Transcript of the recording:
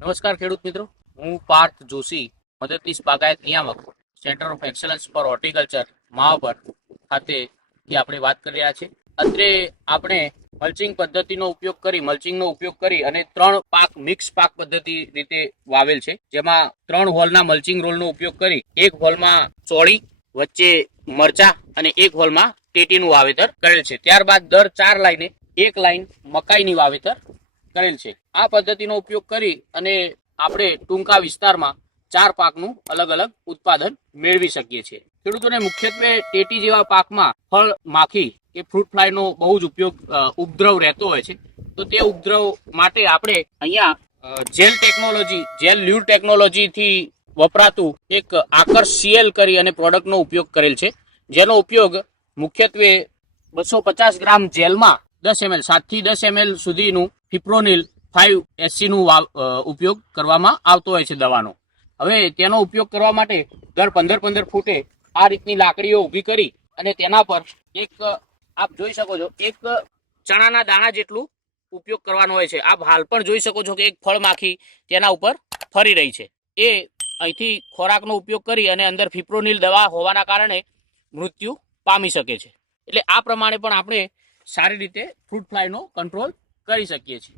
નમસ્કાર ખેડૂત મિત્રો, હું પાર્થ જોશી, મદદનીશ બાગાયત નિયામક, centre of excellence for horticulture મહાપર ખાતેથી આપણે વાત કરી રહ્યા છીએ. અત્રે આપણે મલ્ચિંગનો ઉપયોગ કરી અને 3 પાક મિક્સ પાક પદ્ધતિ રીતે વાવેલ છે, જેમાં 3 હોલના મલ્ચિંગ રોલનો ઉપયોગ કરી એક હોલમાં ચોળી, વચ્ચે મરચા અને એક હોલમાં ટેટીનું વાવેતર કરેલ છે. ત્યારબાદ દર 4 લાઈને એક લાઈન મકાઈની વાવેતર કરેલ છે. આ પદ્ધતિનો ઉપયોગ કરી અને આપણે ટૂંકા વિસ્તારમાં 4 પાકનું અલગ અલગ ઉત્પાદન મેળવી શકીએ છીએ. ખેડૂતોને મુખ્યત્વે ટેટી જેવા પાકમાં ફળ માખી કે ફ્રૂટ ફ્લાયનો બહુ જ ઉપદ્રવ રહેતો હોય છે. તો તે ઉપદ્રવ માટે આપણે અહીંયા જેલ લ્યુર ટેકનોલોજીથી વપરાતું એક આકર્ષ સીએલ કરી અને પ્રોડક્ટનો ઉપયોગ કરેલ છે, જેનો ઉપયોગ મુખ્યત્વે 250 ગ્રામ જેલમાં 10 ml 7 થી 10 ml સુધીનું ફિપ્રોનિલ 5SC નું ઉપયોગ કરવામાં આવતો હોય છે દવાનો. હવે તેનો ઉપયોગ કરવા માટે દર 15 ફૂટે આ રીતની લાકડીઓ ઊભી કરી અને તેના પર એક આપ જોઈ શકો છો એક ચણાના દાણા જેટલું ઉપયોગ કરવાનો હોય છે. આપ હાલ પણ જોઈ શકો છો કે એક ફળ માખી તેના ઉપર ફરી રહી છે. એ અહીંથી ખોરાકનો ઉપયોગ કરી અને અંદર ફિપ્રોનિલ દવા હોવાના કારણે મૃત્યુ પામી શકે છે. એટલે આ પ્રમાણે પણ આપણે સારી રીતે ફ્રૂટ ફ્લાયનો કંટ્રોલ કરી શકીએ છીએ.